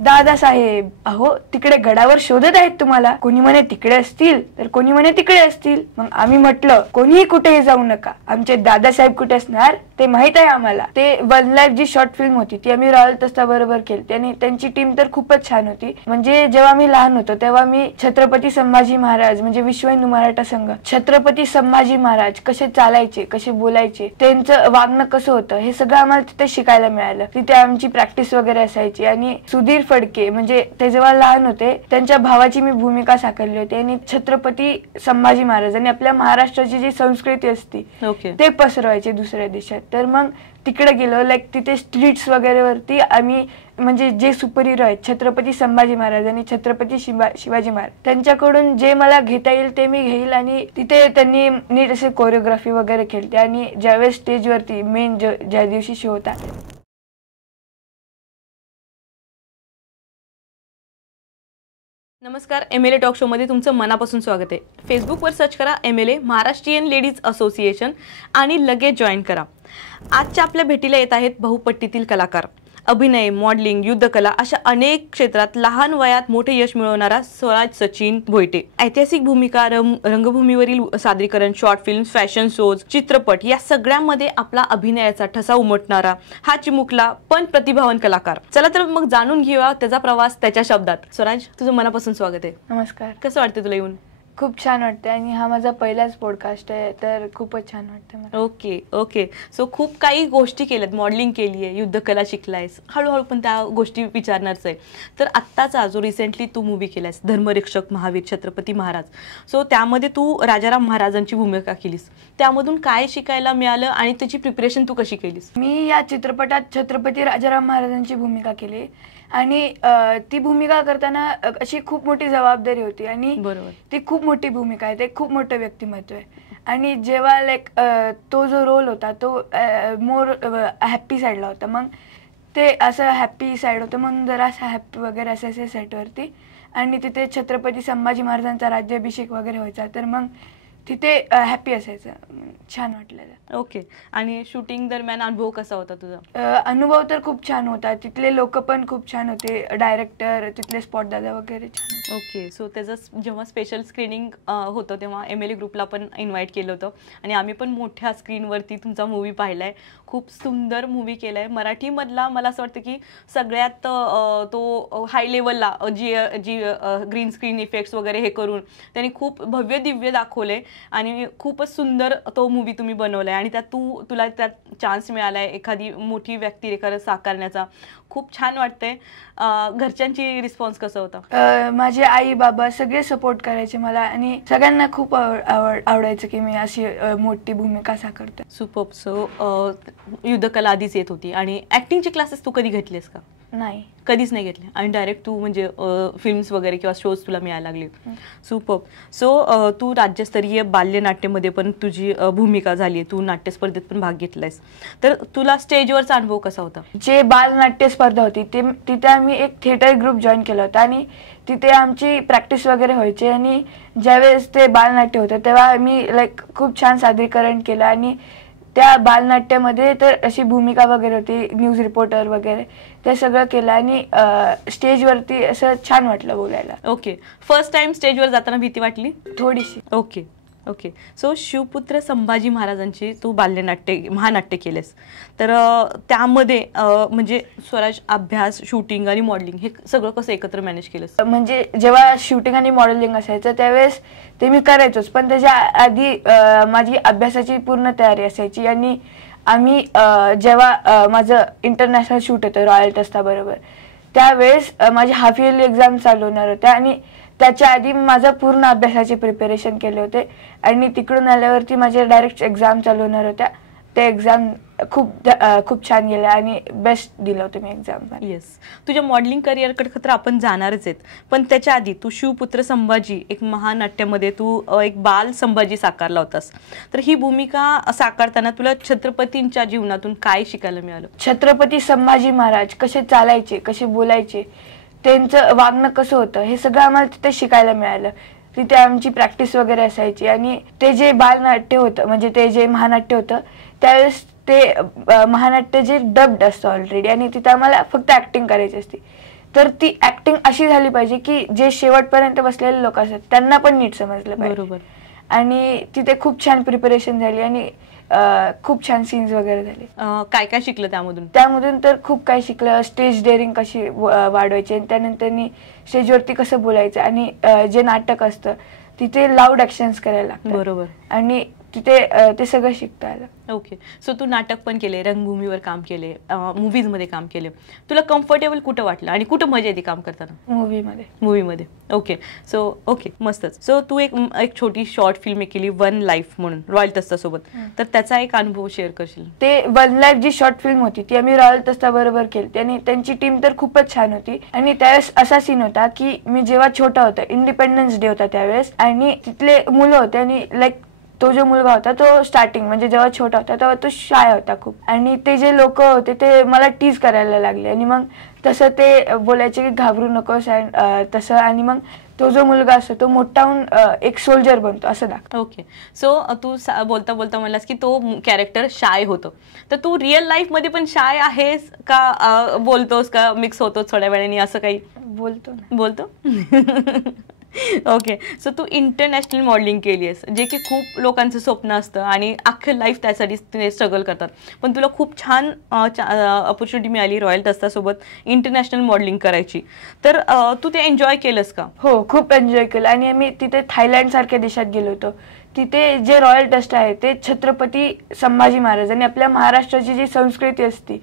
दादासाहेब, अहो तिकडे गडावर शोधत आहेत तुम्हाला. कोणी म्हणे तिकडे असतील तर कोणी म्हणे तिकडे असतील. मग आम्ही म्हटलं कोणीही कुठेही जाऊ नका, आमचे दादासाहेब कुठे असणार ते माहित आहे आम्हाला. ते वन लाईफ जी शॉर्ट फिल्म होती ती आम्ही रॉयल तस्ता बरोबर केली आणि त्यांची टीम तर खूपच छान होती. म्हणजे जेव्हा मी लहान होतो तेव्हा मी छत्रपती संभाजी महाराज म्हणजे विश्व हिंदू मराठा संघ, छत्रपती संभाजी महाराज कसे चालायचे, कसे बोलायचे, त्यांचं वागणं कसं होतं हे सगळं आम्हाला तिथे शिकायला मिळालं. तिथे आमची प्रॅक्टिस वगैरे असायची. आणि सुधीर फडके म्हणजे ते जेव्हा लहान होते त्यांच्या भावाची मी भूमिका साकारली होती आणि छत्रपती संभाजी महाराज आणि आपल्या महाराष्ट्राची जी संस्कृती असती ते पसरवायचे दुसऱ्या देशात. तर मग तिकडे गेलो, लाईक तिथे स्ट्रीट्स वगैरे वरती आम्ही म्हणजे जे सुपर हिरो आहेत छत्रपती संभाजी महाराज आणि छत्रपती शिवाजी महाराज त्यांच्याकडून जे मला घेता येईल ते मी घेईल. आणि तिथे त्यांनी नीट असे कोरिओग्राफी वगैरे केली. आणि ज्यावेळेस स्टेजवरती मेन ज्या दिवशी शो होता नमस्कार, MLA टॉक शो मध्ये तुमचं मनापासून स्वागत आहे. फेसबुकवर सर्च करा MLA महाराष्ट्रीयन लेडीज असोसिएशन आणि लगेच जॉईन करा. आजच्या आपल्या भेटीला येत आहेत बहुपट्टीतील कलाकार. अभिनय, मॉडेलिंग, युद्धकला अशा अनेक क्षेत्रात लहान वयात मोठे यश मिळवणारा स्वराज सचिन भोईटे. ऐतिहासिक भूमिका, रंगभूमीवरील सादरीकरण, शॉर्ट फिल्म, फॅशन शोज, चित्रपट या सगळ्यामध्ये आपला अभिनयाचा ठसा उमटणारा हा चिमुकला पण प्रतिभावान कलाकार. चला तर मग जाणून घेऊया त्याचा प्रवास त्याच्या शब्दात. स्वराज, तुझं मनापासून स्वागत आहे. नमस्कार. कसं वाटतं तुला येऊन? खूप छान वाटते आणि हा माझा पहिलाच पॉडकास्ट आहे तर खूपच छान वाटतं मला. ओके. सो खूप काही गोष्टी केल्यात, मॉडेलिंग केली आहे, युद्धकला शिकलायस, हळूहळू पण त्या गोष्टी विचारणारच आहे. तर आत्ताचा जो रिसेंटली तू मूवी केलायस धर्मरक्षक महावीर छत्रपती महाराज, सो त्यामध्ये तू राजाराम महाराजांची भूमिका केलीस. त्यामधून काय शिकायला मिळालं आणि त्याची प्रिपरेशन तू कशी केलीस? मी या चित्रपटात छत्रपती राजाराम महाराजांची भूमिका केली आणि ती भूमिका करताना अशी खूप मोठी जबाबदारी होती आणि ती खूप मोठी भूमिका आहे, ते खूप मोठं व्यक्तिमत्व आहे. आणि जेव्हा लाईक तो जो रोल होता तो मोर हॅप्पी साईडला होता, मग ते असं हॅप्पी साईड होतं म्हणून जरा असं हॅप्पी वगैरे असायचं सेटवरती. आणि तिथे छत्रपती संभाजी महाराजांचा राज्याभिषेक वगैरे व्हायचा तर मग तिथे हॅप्पी असायचं, छान वाटलेलं. ओके. आणि शूटिंग दरम्यान अनुभव कसा होता तुझा? अनुभव तर खूप छान होता. तिथले लोक पण खूप छान होते, डायरेक्टर, तिथले स्पॉट दादा वगैरे छान. ओके. सो त्याचं जेव्हा स्पेशल स्क्रीनिंग होतं तेव्हा MLA ग्रुपला पण इन्व्हाइट केलं होतं आणि आम्ही पण मोठ्या स्क्रीनवरती तुमचा मूवी पाहिलाय. खूप सुंदर मूवी केलाय. मराठीमधला मला असं वाटतं की सगळ्यात तो हाय लेवलला जी ग्रीन स्क्रीन इफेक्ट्स वगैरे हे करून त्यांनी खूप भव्य दिव्य दाखवले आणि खूपच सुंदर तो मूवी तुम्ही बनवलाय. आणि त्यात तुला त्यात चान्स मिळालाय एखादी मोठी व्यक्तिरेखा साकारण्याचा. खूप छान वाटतंय. घरच्यांची रिस्पॉन्स कसा होता? माझे आई बाबा सगळे सपोर्ट करायचे मला आणि सगळ्यांना खूप आवडायचं की मी अशी मोठी भूमिका साकारते. सुपर्ब. सो युद्धकला आधीच येत होती आणि ऍक्टिंगचे क्लासेस तू कधी घेतलेस का? नाही, कधीच नाही घेतले आणि डायरेक्ट तू म्हणजे फिल्म्स वगैरे किंवा शोज तुला मिळायला लागले. सुपर्ब. सो तू राज्यस्तरीय बाल्यनाट्यमध्ये पण तुझी भूमिका झाली, तू नाट्य स्पर्धेत पण भाग घेतलायस. तर तुला स्टेजवरचा अनुभव कसा होता? जे बालनाट्य स्पर्धा होती तिथे आम्ही एक थिएटर ग्रुप जॉईन केला होता आणि तिथे आमची प्रॅक्टिस वगैरे व्हायची. आणि ज्यावेळेस ते बालनाट्य होतं तेव्हा मी लाईक खूप छान सादरीकरण केलं आणि त्या बालनाट्यामध्ये तर अशी भूमिका वगैरे होती, न्यूज रिपोर्टर वगैरे, ते सगळं केलं आणि स्टेजवरती असं छान वाटलं बोलायला. ओके. फर्स्ट टाइम स्टेजवर जाताना भीती वाटली? थोडीशी. ओके. सो शिवपुत्र संभाजी महाराजांची तू महानाट्य केलेस. तर त्यामध्ये म्हणजे स्वराज अभ्यास, शूटिंग आणि मॉडेलिंग हे सगळं कसं एकत्र मॅनेज केलंस? म्हणजे जेव्हा शूटिंग आणि मॉडेलिंग असायचं त्यावेळेस ते मी करायचोच, पण त्याच्या आधी माझी अभ्यासाची पूर्ण तयारी असायची. आणि आम्ही जेव्हा माझं इंटरनॅशनल शूट होतं रॉयल तस्ता बरोबर त्यावेळेस माझी हाफ इयरली एक्झाम चालू होणार होत्या आणि त्याच्या आधी माझं पूर्ण अभ्यासाचे प्रिपरेशन केले होते आणि तिकडून आल्यावरती माझ्या डायरेक्ट एक्झाम चालू होणार होत्या. ते एक्झाम खूप छान गेले आणि बेस्ट दिलं होतं मी एक्झाम. येस. तुझ्या मॉडेलिंग करिअरकडे तर आपण जाणारच आहेत, पण त्याच्या आधी तू शिवपुत्र संभाजी एक महानाट्यामध्ये तू एक बाल संभाजी साकारला होतास. तर ही भूमिका साकारताना तुला छत्रपतींच्या जीवनातून काय शिकायला मिळालं? छत्रपती संभाजी महाराज कसे चालायचे, कसे बोलायचे, त्यांचं वागणं कसं होतं हे सगळं आम्हाला तिथे शिकायला मिळालं. तिथे आमची प्रॅक्टिस वगैरे असायची आणि ते जे बालनाट्य होतं म्हणजे ते जे महानाट्य होतं त्यावेळेस ते महानाट्य जे डब्ड असतं ऑलरेडी आणि तिथे आम्हाला फक्त ऍक्टिंग करायची असते. तर ती ऍक्टिंग अशी झाली पाहिजे की जे शेवटपर्यंत बसलेले लोक असतात त्यांना पण नीट समजलं पाहिजे. बरोबर. आणि तिथे खूप छान प्रिपरेशन झाली आणि खूप छान सीन्स वगैरे झाले. काय काय शिकलं त्यामधून तर खूप काही शिकलं. स्टेज डेअरिंग कशी वाढवायची आणि त्यानंतर स्टेजवरती कसं बोलायचं आणि जे नाटक असतं तिथे लाऊड ऍक्शन्स करायला लागतात. बरोबर. आणि तिथे ते सगळं शिकता आलं. ओके. सो तू नाटक पण केले, रंगभूमीवर काम केले, मूवीज मध्ये काम केले. तुला कम्फर्टेबल कुठं वाटलं आणि कुठं मजा येते काम करताना? मूवीमध्ये. ओके. सो ओके, मस्तच. सो तू एक छोटी शॉर्ट फिल्म केली वन लाईफ म्हणून रॉयल तस्ता सोबत, तर त्याचा एक अनुभव शेअर करशील? ते वन लाईफ जी शॉर्ट फिल्म होती ती आम्ही रॉयल तस्ता बरोबर केली आणि त्यांची टीम तर खूपच छान होती. आणि त्यावेळेस असा सीन होता की मी जेव्हा छोटा होता, इंडिपेंडन्स डे होता त्यावेळेस, आणि तिथले मुलं होते आणि लाईक तो जो मुलगा होता तो स्टार्टिंग म्हणजे जेव्हा छोटा होता तेव्हा तो शाय होता खूप. आणि ते जे लोक होते ते मला टीज करायला लागले आणि मग तसं ते बोलायचे की घाबरू नकोस तसं. आणि मग तो जो मुलगा असतो तो मोठा होऊन एक सोल्जर बनतो असं दाखव. ओके. सो तू बोलता बोलता म्हणलास की तो कॅरेक्टर शाय होतो, तर तू रिअल लाईफ मध्ये पण शाय आहेस का? बोलतोस का? मिक्स होतो थोड्या वेळाने असं काही? बोलतो. ओके. सो तू इंटरनॅशनल मॉडेलिंग केली आहेस, जे की खूप लोकांचं स्वप्न असतं आणि अख्खं लाईफ त्यासाठी ते स्ट्रगल करतात, पण तुला खूप छान ऑपॉर्च्युनिटी मिळाली रॉयल तस्तासोबत इंटरनॅशनल मॉडेलिंग करायची. तर तू ते एन्जॉय केलंस का? हो, खूप एन्जॉय केलं. आणि आम्ही तिथे थायलंड सारख्या देशात गेलो होतो. तिथे जे रॉयल ट्रस्ट आहे ते छत्रपती संभाजी महाराज आणि आपल्या महाराष्ट्राची जी संस्कृती असते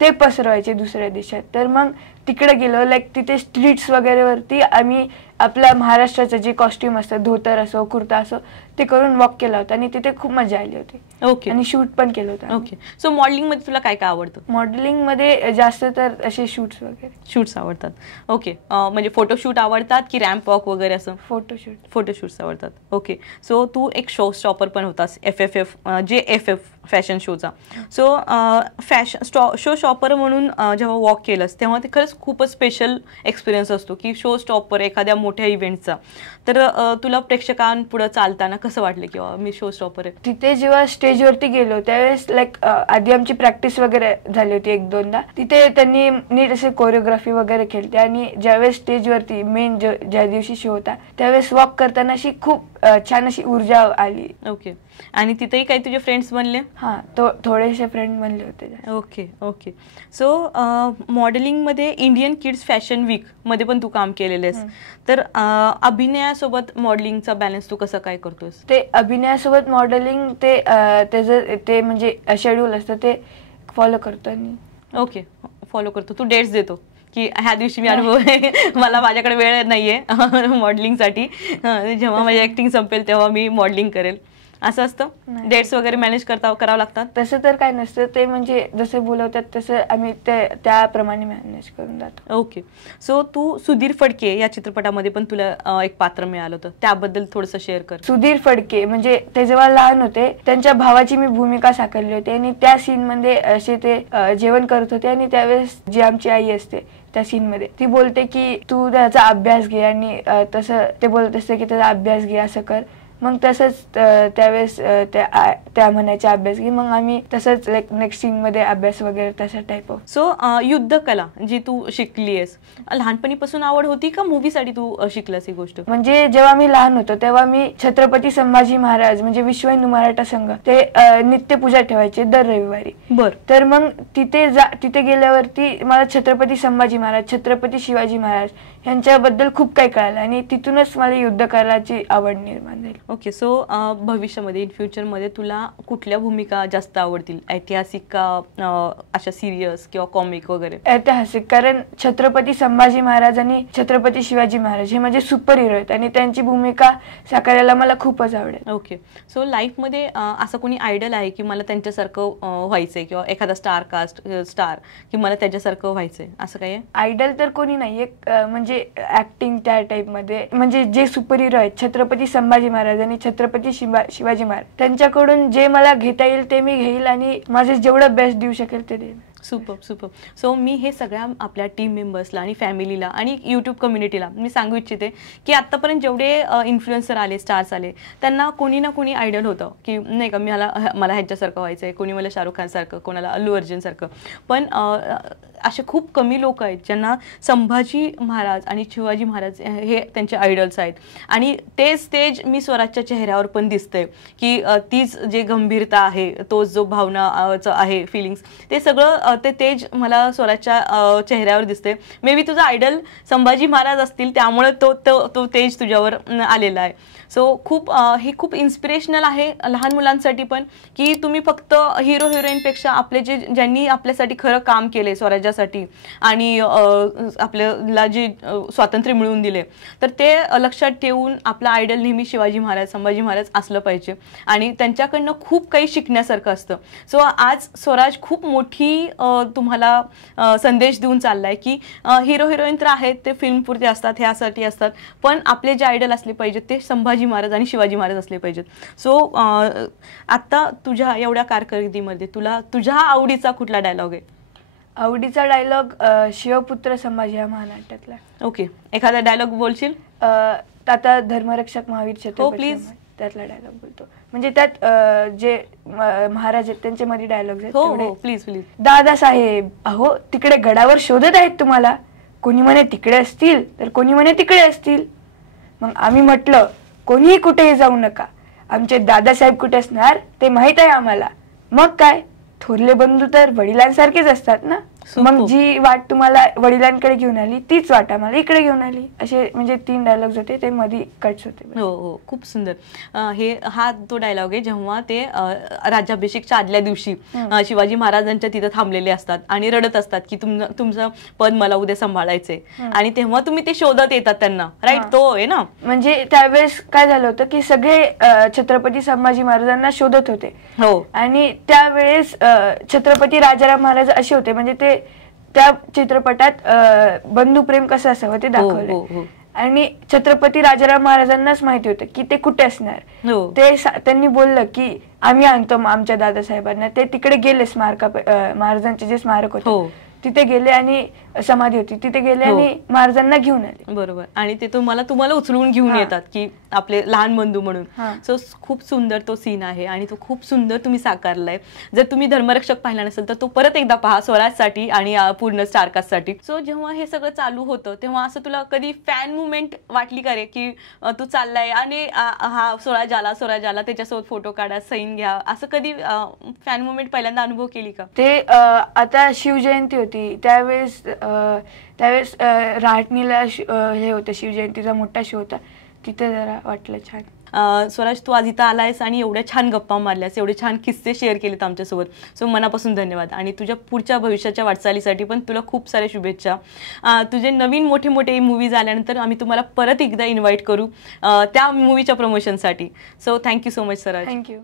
ते पसरवायचे दुसऱ्या देशात. तर मग तिकडे गेलो, लाईक तिथे स्ट्रीट्स वगैरे वरती आम्ही आपल्या महाराष्ट्राचं जे कॉस्ट्युम असतं, धोतर असो कुर्ता असो, ते करून वॉक केला होता आणि तिथे खूप मजा आली होती. ओके. आणि शूट पण केलं होतं. ओके. सो मॉडेलिंग मध्ये तुला काय काय आवडतं? मॉडेलिंग मध्ये जास्त तर असे शूट्स आवडतात. ओके. म्हणजे फोटोशूट आवडतात की रॅम्प वॉक वगैरे असं? फोटोशूट्स आवडतात. ओके. सो तू एक शो स्टॉपर पण होतास FF फॅशन शोचा. सो शो स्टॉपर म्हणून जेव्हा वॉक केलंस तेव्हा ते खरंच खूपच स्पेशल एक्सपिरियन्स असतो की शो स्टॉपर एखाद्या मोठ्या इव्हेंटचा. तर तुला प्रेक्षकांपुढे चालताना कसं वाटलं की मी शो स्टॉपर आहे? तिथे जेव्हा स्टेजवरती गेलो त्यावेळेस लाईक आधी आमची प्रॅक्टिस वगैरे झाली होती 1-2दा. तिथे त्यांनी नीट असे कोरिओग्राफी वगैरे केली आणि ज्यावेळेस स्टेजवरती मेन ज्या दिवशी शो होता त्यावेळेस वॉक करताना अशी खूप छान अशी ऊर्जा आली. ओके. आणि तिथेही काही तुझे फ्रेंड्स बनले? हा, थोडेसे फ्रेंड बनले होते. ओके. सो मॉडेलिंग मध्ये इंडियन किड्स फॅशन वीक मध्ये पण तू काम केलेलं आहेस, तर अभिनयासोबत मॉडेलिंगचा बॅलन्स तू कसं काय करतोस? ते अभिनयासोबत मॉडेलिंग ते म्हणजे शेड्यूल असतं ते फॉलो करतो. ओके, फॉलो करतो. तू डेट्स देतो की ह्या दिवशी मी अनुभव आहे, मला माझ्याकडे वेळ नाहीये मॉडेलिंगसाठी, जेव्हा माझी ऍक्टिंग संपेल तेव्हा मी मॉडेलिंग करेल, असं असतं? डेट्स वगैरे मॅनेज करावं लागतात? तसं तर काय नसतं, ते म्हणजे जसे बोलवतात तसं आम्ही त्याप्रमाणे मॅनेज करून जातो. ओके. सो तू सुधीर फडके या चित्रपटामध्ये पण तुला एक पात्र मिळालं होतं, त्याबद्दल थोडंसं शेअर कर. सुधीर फडके म्हणजे ते जेव्हा लहान होते त्यांच्या भावाची मी भूमिका साकारली होती आणि त्या सीन मध्ये असे ते जेवण करत होते आणि त्यावेळेस जी आमची आई असते त्या सीन मध्ये ती बोलते की तू त्याचा अभ्यास घे आणि तसं ते बोलत असते की त्याचा अभ्यास घे, असं कर. मग तसंच त्यावेळेस त्या म्हणायच्या अभ्यास घे, मग आम्ही तसंच लाईक नेक्स्ट सीन मध्ये अभ्यास वगैरे तसा टाईप ऑफ. सो युद्ध कला जी तू शिकलीयस, लहानपणीपासून आवड होती का मूवीसाठी तू शिकलास ही गोष्ट? म्हणजे जेव्हा मी लहान होतो तेव्हा मी छत्रपती संभाजी महाराज म्हणजे विश्व हिंदू मराठा संघ ते नित्यपूजा ठेवायचे दर रविवारी. तर मग तिथे गेल्यावरती मला छत्रपती संभाजी महाराज, छत्रपती शिवाजी महाराज यांच्याबद्दल खूप काही कळालं आणि तिथूनच मला युद्ध कलाची आवड निर्माण झाली. ओके. सो भविष्यामध्ये इन फ्युचरमध्ये तुला कुठल्या भूमिका जास्त आवडतील, ऐतिहासिक का अशा सिरियस किंवा कॉमिक वगैरे? ऐतिहासिक, कारण छत्रपती संभाजी महाराज आणि छत्रपती शिवाजी महाराज हे म्हणजे सुपर हिरो आहेत आणि त्यांची भूमिका साकारायला मला खूपच आवडेल. ओके. सो लाईफमध्ये असं कोणी आयडल आहे की मला त्यांच्यासारखं व्हायचंय किंवा एखादा स्टार की मला त्याच्यासारखं व्हायचंय, असं काही? आयडल तर कोणी नाहीये, म्हणजे ऍक्टिंग त्या टाइप मध्ये म्हणजे जे सुपर हिरो आहेत छत्रपती संभाजी महाराज आणि छत्रपती शिवाजी महाराज त्यांच्याकडून जे मला घेता येईल ते मी घेईल आणि माझे जेवढं बेस्ट देऊ शकेल ते देईल. सुपर. सो मी हे सगळ्या आपल्या टीम मेंबर्सला आणि फॅमिलीला आणि यूट्यूब कम्युनिटीला मी सांगू इच्छिते की आत्तापर्यंत जेवढे इन्फ्लुएन्सर आले, स्टार्स आले, त्यांना कोणी ना कोणी आयडल होतं की नाही का मला ह्यांच्यासारखं व्हायचं आहे, कोणी मला शाहरुख खान सारखं, कोणाला अल्लू अर्जुन सारखं. पण असे खूप कमी लोक आहेत ज्यांना संभाजी महाराज आणि शिवाजी महाराज हे त्यांचे आयडल्स आहेत. आणि तेच मी स्वराजच्या चेहऱ्यावर पण दिसतंय की तीच जे गंभीरता आहे, तोच जो भावनाचं आहे, फिलिंग्स, ते सगळं ते तेज मला स्वराजच्या चेहऱ्यावर दिसते. मे बी तुझा आयडल संभाजी महाराज असतील, त्यामुळे तो तेज तुझ्यावर आलेला आहे. सो हे खूप इन्स्पिरेशनल आहे लहान मुलांसाठी पण, की तुम्ही फक्त हिरो हिरोईनपेक्षा आपले ज्यांनी आपल्यासाठी खरं काम केले स्वराज्यासाठी आणि आपल्याला जे स्वातंत्र्य मिळवून दिले, तर ते लक्षात ठेवून आपला आयडल नेहमी शिवाजी महाराज, संभाजी महाराज असलं पाहिजे आणि त्यांच्याकडनं खूप काही शिकण्यासारखं असतं. सो आज स्वराज खूप मोठी तुम्हाला संदेश देऊन चाललाय की हिरो हिरोईन तर आहेत, ते फिल्मपुरते असतात, ह्यासाठी असतात, पण आपले जे आयडल असले पाहिजेत ते संभाजी महाराज आणि शिवाजी महाराज असले पाहिजेत. सो आता तुझ्या एवढ्या कारकिर्दीमध्ये तुला तुझ्या आवडीचा कुठला डायलॉग आहे? आवडीचा डायलॉग शिवपुत्र संभाजी या महानाट्यातला. ओके, एखादा डायलॉग बोलशील? आता धर्मरक्षक महावीर छत्रपती प्लीज. त्यातला डायलॉग बोलतो. म्हणजे त्यात जे महाराज आहेत त्यांच्या मध्ये डायलॉग आहेत. हो प्लीज प्लीज. दादासाहेब, अहो तिकडे गडावर शोधत आहेत तुम्हाला. कोणी म्हणे तिकडे असतील, तर कोणी म्हणे तिकडे असतील. मग आम्ही म्हटलं कोणीही कुठेही जाऊ नका, आमचे दादासाहेब कुठे असणार ते माहित आहे आम्हाला. मग काय, थोरले बंधू तर वडिलांसारखेच असतात ना. मग जी वाट तुम्हाला वडिलांकडे घेऊन आली तीच वाट आम्हाला इकडे घेऊन आली. असे म्हणजे 3 डायलॉग्स होते, ते मध्ये कट्स होते. हो, खूप सुंदर. हा तो डायलॉग आहे जेव्हा ते राज्याभिषेकच्या आदल्या दिवशी शिवाजी महाराजांच्या तिथं थांबलेले असतात आणि रडत असतात की तुमचं पद मला उद्या सांभाळायचंय, आणि तेव्हा तुम्ही ते शोधत येतात त्यांना, राईट? तो आहे ना. म्हणजे त्यावेळेस काय झालं होतं की सगळे छत्रपती संभाजी महाराजांना शोधत होते. हो. आणि त्यावेळेस छत्रपती राजाराम महाराज असे होते, म्हणजे ते त्या चित्रपटात बंधुप्रेम कसं असावं ते दाखवलं. आणि छत्रपती राजाराम महाराजांनाच माहिती होतं की ते कुठे असणार. त्यांनी बोललं की आम्ही आणतो आमच्या दादासाहेबांना. ते तिकडे गेले महाराजांचे जे स्मारक होते तिथे गेले, आणि समाधी होती तिथे गेले आणि महाराजांना घेऊन आले. बरोबर. आणि ते तुम्हाला उचलून घेऊन येतात की आपले लहान बंधू म्हणून. सो खूप सुंदर तो सीन आहे आणि तो खूप सुंदर तुम्ही साकारलाय. जर तुम्ही धर्मरक्षक पाहिला नसेल तर तो परत एकदा पहा, स्वराजसाठी आणि पूर्ण स्टारकास्टसाठी. सो जेव्हा हे सगळं चालू होतं तेव्हा असं तुला कधी फॅन मुवमेंट वाटली का रे, की तू चाललाय आणि हा स्वराज आला त्याच्यासोबत फोटो काढा, सैन घ्या, असं कधी फॅन मुवमेंट पहिल्यांदा अनुभव केली का? ते आता शिवजयंती होती त्यावेळेस राहटणीला हे होतं, शिवजयंतीचा मोठा शो होता, तिथे जरा वाटलं छान. स्वराज, तू आज इथं आलायस आणि एवढ्या छान गप्पा मारल्यास, एवढे छान किस्से शेअर केलेत आमच्यासोबत. सो मनापासून धन्यवाद. आणि तुझ्या पुढच्या भविष्याच्या वाटचालीसाठी पण तुला खूप साऱ्या शुभेच्छा. तुझे नवीन मोठे मूवीज आल्यानंतर आम्ही तुम्हाला परत एकदा इन्व्हाइट करू त्या मूवीच्या प्रमोशनसाठी. So thank you so much Swaraj. Thank you.